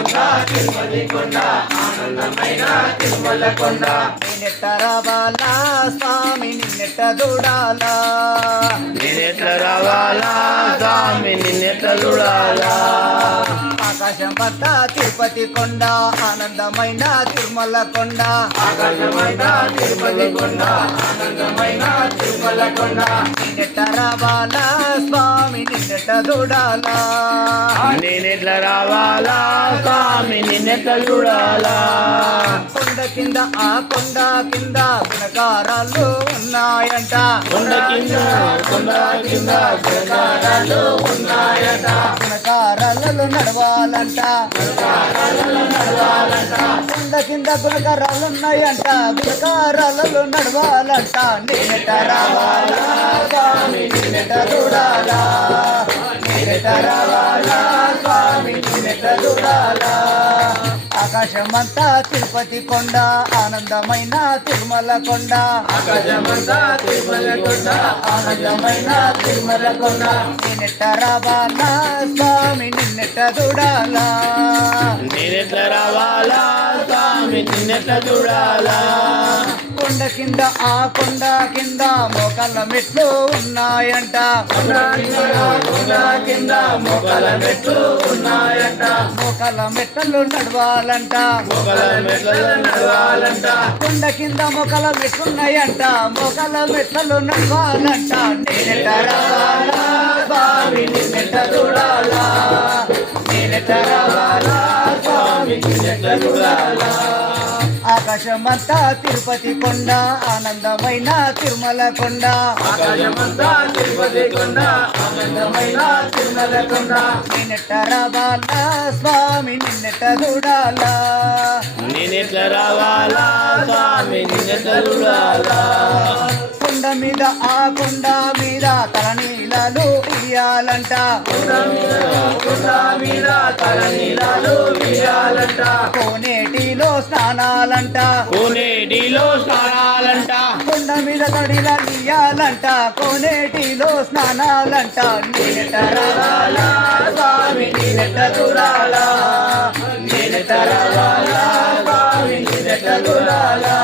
తిరుపతి కొండ ఆనందమైన తిరుమల కొండ నేనెట్ట రావాలా స్వామి నిన్నెట్ట చూడాలా నేనెట్ల రావాలా స్వామి నిన్నెట్ల చూడాలా ఆకాశం వద్ద తిరుపతి కొండ ఆనందమైన తిరుమల కొండ ఆకాశమైన తిరుపతి కొండ ఆనందమైన తిరుమల కొండ నిన్నెట్ట రావాలా స్వామి నిన్నెట్ట చూడాలా నేనెట్ల రావాలా స్వామి నిన్నెట్ల చూడాలా కొండ కింద ఆ కొండ కింద గుణకారాలు ఉన్నాయంట కొండ కింద గుణకారాలు ఉన్నాయట గుణకారాలలో నడవాలంట కొండ కింద గుణకారాలు ఉన్నాయంట గుణకారాలలో నడవాలంట నేనెట్ట రావాలా స్వామి నిన్నెట్ట చూడాలా నేనెట్ట రావాలా స్వామి నిన్నెట్ట చూడాలా ఆకాశమంతా తిరుపతి కొండ ఆనందమైన తిరుమల కొండ ఆకాశమంతా తిరుమల కొండ ఆనందమైన తిరుమల కొండ నేనెట్ట రావాలా స్వామి నిన్నెట్ట చూడాలా నేనెట్ల రావాలా స్వామి నిన్నెట్ల చూడాలా కొండ కింద ఆ కొండ కింద మోకాళ్ళ మెట్లు ఉన్నాయంట కొండ కింద మొగల మెట్లు ఉన్నాయంట మోకాళ్ళ మెట్లు నడవాలంట మొగల మెట్లలో నడవాలంట కొండ కింద మొక్కల మెట్లున్నాయంట మొక్కల మెట్లలో నడవాలంట నేనెట్ట రావాలా స్వామి నిన్నెట్ట చూడాలా నేనెట్ట రావాలా స్వామి నిన్నెట్ట చూడాలా ఆకాశమంతా తిరుపతి కొండ ఆనందమైన తిరుమల కొండ ఆకాశమంతా తిరుపతి కొండ ఆనందమైన తిరుమల కొండ నేనెట్ట రావాలా స్వామి నిన్నెట్ట చూడాలా నేనెట్ల రావాలా స్వామి నిన్నెట్ల చూడాలా కొండ మీద ఆ కొండ మీద తలనీలాలు ఇయ్యాలంట కొండ మీద తలనీలాలు వేయాలంట కోనేటిలో స్నానాలంట కోనేటిలో స్నానాలంట కొండ మీద తడిలాలు ఇయ్యాలంట కోనేటిలో స్నానాలంట నేనెట్ట రావాలా స్వామి నేనెట్ట చూడాలా నేనెట్ట రావాలా స్వామి నేనెట్ట చూడాలా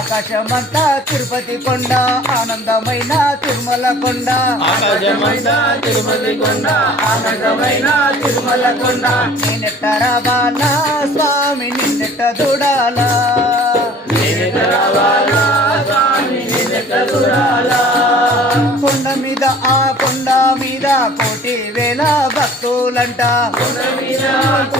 ఆకాశమంతా తిరుపతి కొండ ఆనందమైన తిరుమల కొండ ఆకాశమంతా తిరుపతి కొండ ఆనందమైన తిరుమల కొండ నేనెట్ట రావాలా స్వామి నిన్నెట్ట చూడాలా నేనెట్ల రావాలా స్వామి నిన్నెట్ల చూడాలా కొండ మీద ఆ కొండ మీద కోటి వేల భక్తులంట కొండ మీద